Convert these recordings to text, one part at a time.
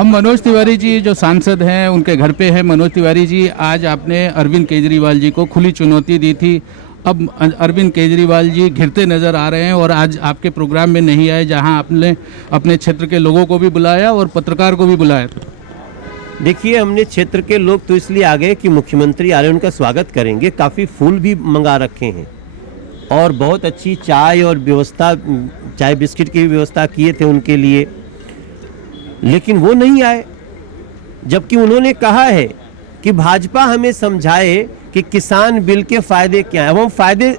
हम मनोज तिवारी जी जो सांसद हैं उनके घर पे हैं। मनोज तिवारी जी, आज आपने अरविंद केजरीवाल जी को खुली चुनौती दी थी। अब अरविंद केजरीवाल जी घिरते नज़र आ रहे हैं और आज आपके प्रोग्राम में नहीं आए, जहां आपने अपने क्षेत्र के लोगों को भी बुलाया और पत्रकार को भी बुलाया। देखिए, हमने क्षेत्र के लोग तो इसलिए आ गए कि मुख्यमंत्री आ रहे हैं, उनका स्वागत करेंगे। काफ़ी फूल भी मंगा रखे हैं और बहुत अच्छी चाय और व्यवस्था, चाय बिस्किट की भी व्यवस्था किए थे उनके लिए, लेकिन वो नहीं आए। जबकि उन्होंने कहा है कि भाजपा हमें समझाए कि किसान बिल के फ़ायदे क्या हैं। अब हम फ़ायदे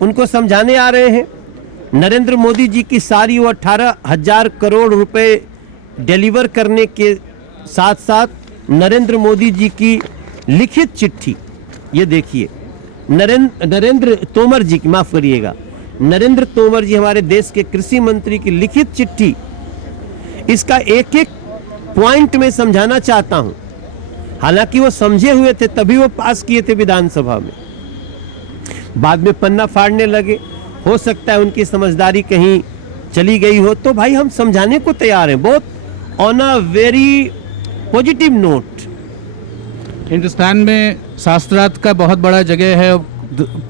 उनको समझाने आ रहे हैं। नरेंद्र मोदी जी की सारी वो 18,000 करोड़ रुपए डिलीवर करने के साथ साथ नरेंद्र मोदी जी की लिखित चिट्ठी, ये देखिए, नरेंद्र तोमर जी की, माफ़ करिएगा, नरेंद्र तोमर जी हमारे देश के कृषि मंत्री की लिखित चिट्ठी, इसका एक एक पॉइंट में समझाना चाहता हूं। हालांकि वो समझे हुए थे, तभी वो पास किए थे विधानसभा में। बाद में पन्ना फाड़ने लगे। हो सकता है उनकी समझदारी कहीं चली गई हो, तो भाई हम समझाने को तैयार हैं, बहुत on a very positive note. Hindustan में शास्त्रार्थ का बहुत बड़ा जगह है,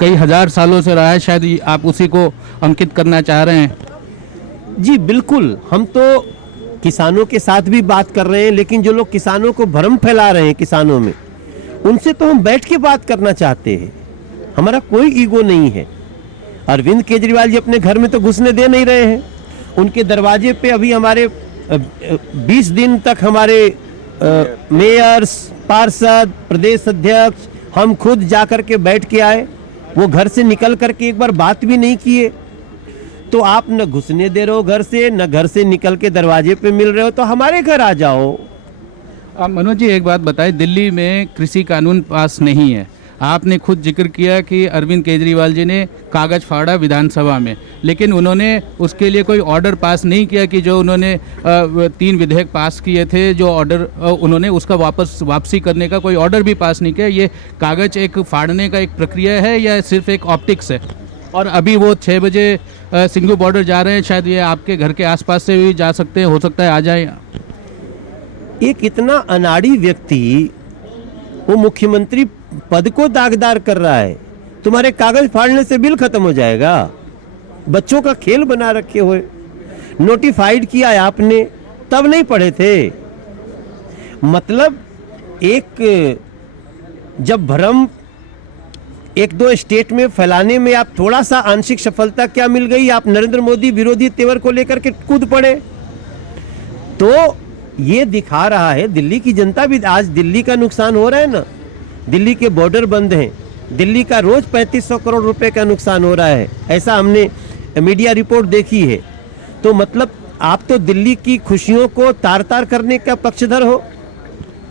कई हजार सालों से रहा है, शायद आप उसी को अंकित करना चाह रहे हैं। जी बिल्कुल, हम तो किसानों के साथ भी बात कर रहे हैं, लेकिन जो लोग किसानों को भ्रम फैला रहे हैं किसानों में, उनसे तो हम बैठ के बात करना चाहते हैं। हमारा कोई ईगो नहीं है। अरविंद केजरीवाल जी अपने घर में तो घुसने दे नहीं रहे हैं। उनके दरवाजे पे अभी हमारे 20 दिन तक हमारे मेयर्स, पार्षद, प्रदेश अध्यक्ष, हम खुद जाकर के बैठ के आए। वो घर से निकल करके एक बार बात भी नहीं किए। तो आप न घुसने दे रहे हो घर से, न घर से निकल के दरवाजे पे मिल रहे हो, तो हमारे घर आ जाओ। मनोज जी, एक बात बताएं, दिल्ली में कृषि कानून पास नहीं है। आपने खुद जिक्र किया कि अरविंद केजरीवाल जी ने कागज फाड़ा विधानसभा में, लेकिन उन्होंने उसके लिए कोई ऑर्डर पास नहीं किया कि जो उन्होंने 3 विधेयक पास किए थे, जो ऑर्डर उन्होंने उसका वापसी करने का कोई ऑर्डर भी पास नहीं किया। ये कागज एक फाड़ने का एक प्रक्रिया है या सिर्फ एक ऑप्टिक्स है? और अभी वो 6 बजे सिंघू बॉर्डर जा रहे हैं, शायद ये आपके घर के आसपास से भी जा सकते हैं, हो सकता है आ जाए। एक इतना अनाड़ी व्यक्ति वो मुख्यमंत्री पद को दागदार कर रहा है। तुम्हारे कागज फाड़ने से बिल खत्म हो जाएगा? बच्चों का खेल बना रखे हुए। नोटिफाइड किया है आपने, तब नहीं पढ़े थे। मतलब एक जब भ्रम 1-2 स्टेट में फैलाने में आप थोड़ा सा आंशिक सफलता क्या मिल गई, आप नरेंद्र मोदी विरोधी तेवर को लेकर के कूद पड़े। तो ये दिखा रहा है, दिल्ली की जनता भी, आज दिल्ली का नुकसान हो रहा है ना, दिल्ली के बॉर्डर बंद हैं, दिल्ली का रोज 3500 करोड़ रुपए का नुकसान हो रहा है, ऐसा हमने मीडिया रिपोर्ट देखी है। तो मतलब आप तो दिल्ली की खुशियों को तार तार करने का पक्षधर हो।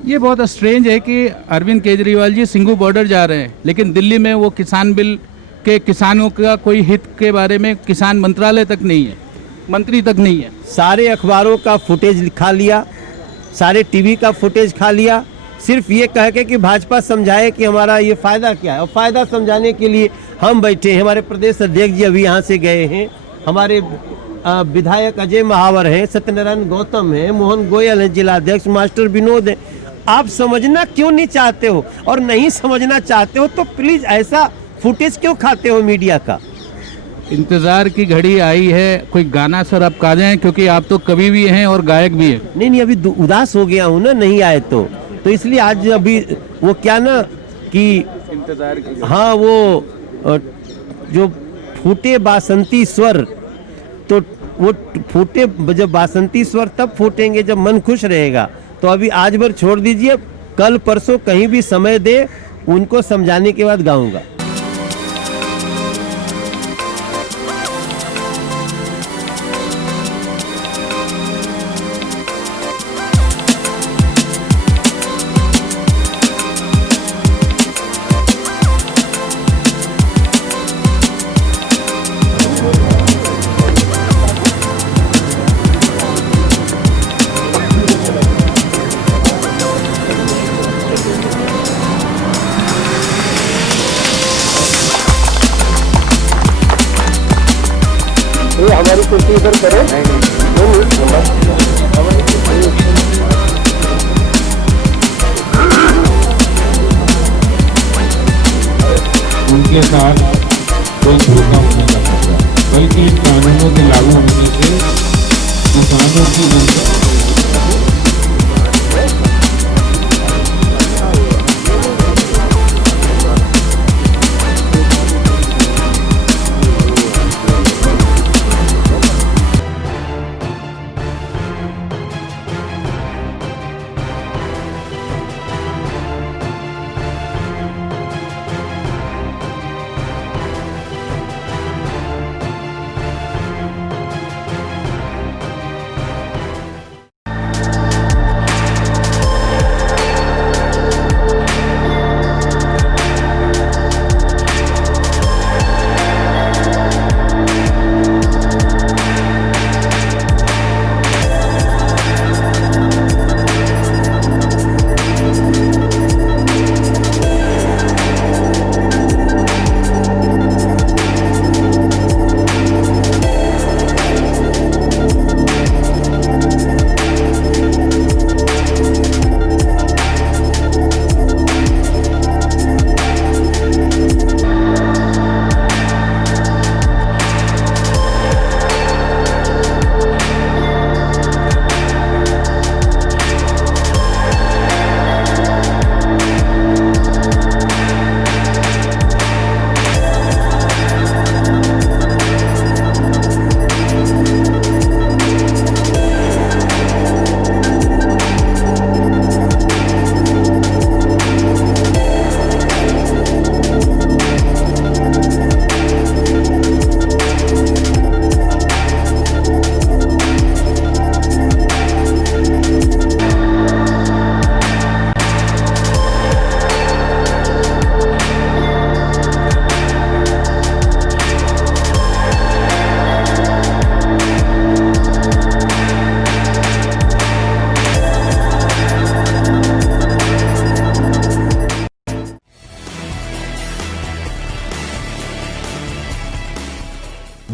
ये बहुत स्ट्रेंज है कि अरविंद केजरीवाल जी सिंघू बॉर्डर जा रहे हैं, लेकिन दिल्ली में वो किसान बिल के किसानों का कोई हित के बारे में किसान मंत्रालय तक नहीं है, मंत्री तक नहीं है। सारे अखबारों का फुटेज खा लिया, सारे टीवी का फुटेज खा लिया, सिर्फ ये कह के कि भाजपा समझाए कि हमारा ये फ़ायदा क्या है। और फ़ायदा समझाने के लिए हम बैठे हैं। हमारे प्रदेश अध्यक्ष जी अभी यहाँ से गए हैं, हमारे विधायक अजय महावर हैं, सत्यनारायण गौतम हैं, मोहन गोयल हैं जिलाध्यक्ष, मास्टर विनोद हैं। आप समझना क्यों नहीं चाहते हो? और नहीं समझना चाहते हो तो प्लीज़ ऐसा फुटेज क्यों खाते हो मीडिया का? इंतजार की घड़ी आई है। कोई गाना सर आप गा दें, क्योंकि आप तो कवि भी हैं और गायक भी हैं। नहीं, अभी उदास हो गया हूँ ना, नहीं आए तो इसलिए आज अभी वो क्या ना कि इंतजार की, हाँ, वो जो फूटे बासंती स्वर, तो वो फूटे जब बासंती स्वर तब फूटेंगे जब मन खुश रहेगा। तो अभी आज भर छोड़ दीजिए, कल परसों कहीं भी समय दे, उनको समझाने के बाद गाऊंगा। हमारी कुर्सी इधर करो। नहीं, उनके साथ कोई धोखा नहीं कर सकता, बल्कि इन कानूनों के लागू होने से किसानों की जिंदगी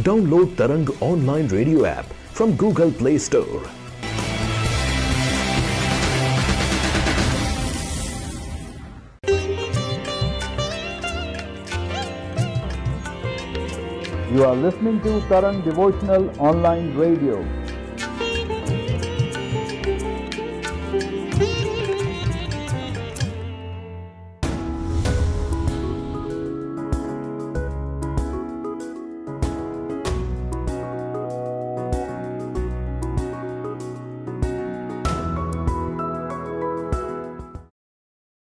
Download Tarang online radio app from Google Play Store. You are listening to Tarang Devotional Online Radio.